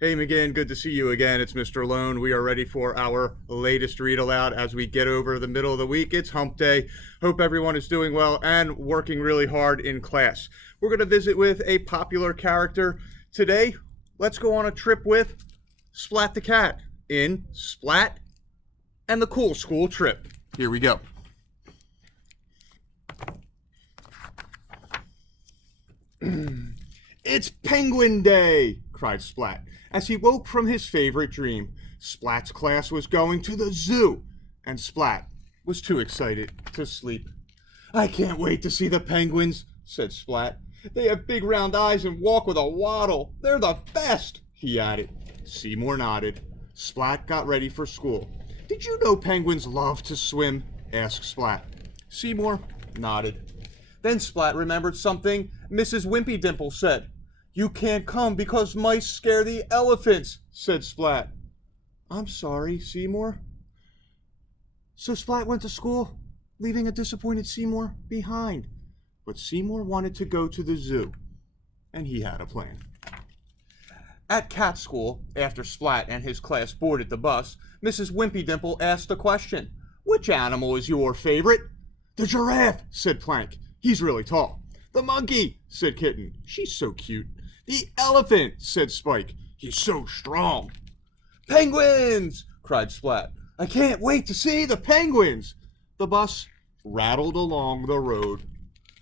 Hey McGinn, good to see you again. It's Mr. Lohn. We are ready for our latest read aloud as we get over the middle of the week. It's hump day. Hope everyone is doing well and working really hard in class. We're going to visit with a popular character. Today, let's go on a trip with Splat the cat in Splat and the Cool School Trip. Here we go. It's Penguin Day, cried Splat, as he woke from his favorite dream. Splat's class was going to the zoo, and Splat was too excited to sleep. I can't wait to see the penguins, said Splat. They have big round eyes and walk with a waddle. They're the best, he added. Seymour nodded. Splat got ready for school. Did you know penguins love to swim? Asked Splat. Seymour nodded. Then Splat remembered something Mrs. Wimpy Dimple said. You can't come because mice scare the elephants, said Splat. I'm sorry, Seymour. So Splat went to school, leaving a disappointed Seymour behind. But Seymour wanted to go to the zoo, and he had a plan. At cat school, after Splat and his class boarded the bus, Mrs. Wimpy Dimple asked a question. Which animal is your favorite? The giraffe, said Plank. He's really tall. The monkey, said Kitten. She's so cute. The elephant, said Spike. He's so strong. Penguins, cried Splat. I can't wait to see the penguins. The bus rattled along the road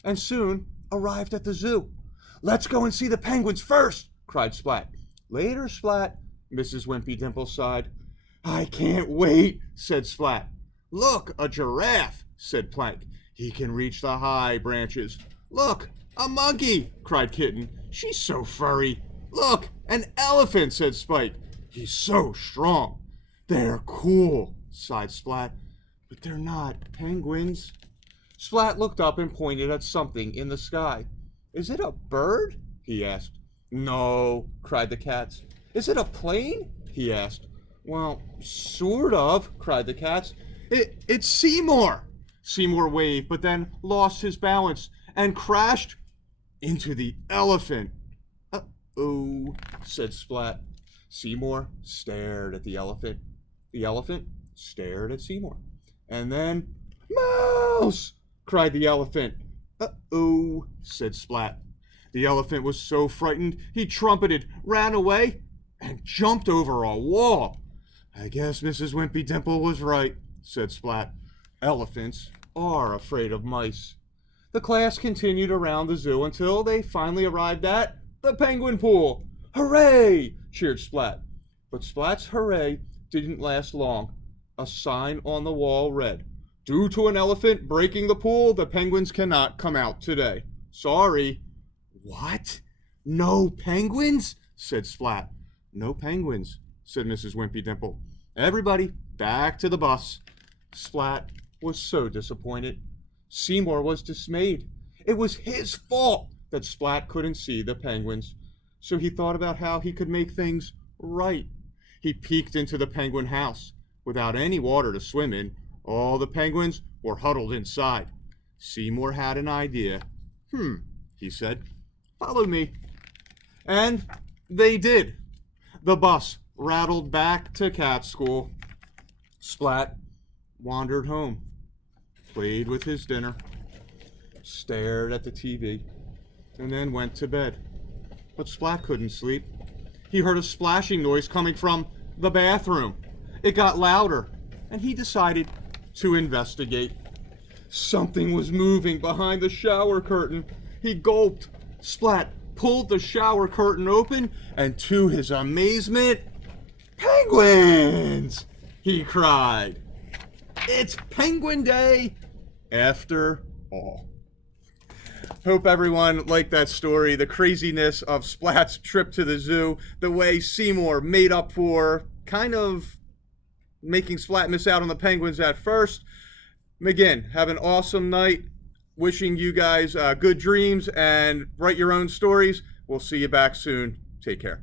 and soon arrived at the zoo. Let's go and see the penguins first, cried Splat. Later, Splat, Mrs. Wimpy Dimple sighed. I can't wait, said Splat. Look, a giraffe, said Plank. He can reach the high branches. Look, a monkey, cried Kitten. She's so furry. Look, an elephant, said Spike. He's so strong. They're cool, sighed Splat. But they're not penguins. Splat looked up and pointed at something in the sky. Is it a bird? He asked. No, cried the cats. Is it a plane? He asked. Well, sort of, cried the cats. It's Seymour. Seymour waved, but then lost his balance and crashed into the elephant. Uh-oh, said Splat. Seymour stared at the elephant. The elephant stared at Seymour. And then, Mouse! Cried the elephant. Uh-oh, said Splat. The elephant was so frightened he trumpeted, ran away, and jumped over a wall. I guess Mrs. Wimpy Dimple was right, said Splat. Elephants are afraid of mice. The class continued around the zoo until they finally arrived at the penguin pool. Hooray! Cheered Splat. But Splat's hooray didn't last long. A sign on the wall read, Due to an elephant breaking the pool, the penguins cannot come out today. Sorry. What? No penguins? Said Splat. No penguins, said Mrs. Wimpy Dimple. Everybody, back to the bus. Splat was so disappointed. Seymour was dismayed. It was his fault that Splat couldn't see the penguins. So he thought about how he could make things right. He peeked into the penguin house. Without any water to swim in, all the penguins were huddled inside. Seymour had an idea. He said. Follow me. And they did. The bus rattled back to cat school. Splat wandered home, played with his dinner, stared at the TV, and then went to bed. But Splat couldn't sleep. He heard a splashing noise coming from the bathroom. It got louder, and he decided to investigate. Something was moving behind the shower curtain. He gulped. Splat pulled the shower curtain open, and to his amazement, penguins! He cried. It's Penguin Day after all. Hope everyone liked that story, the craziness of Splat's trip to the zoo, the way Seymour made up for kind of making Splat miss out on the penguins at first. McGinn, have an awesome night. Wishing you guys good dreams and write your own stories. We'll see you back soon. Take care.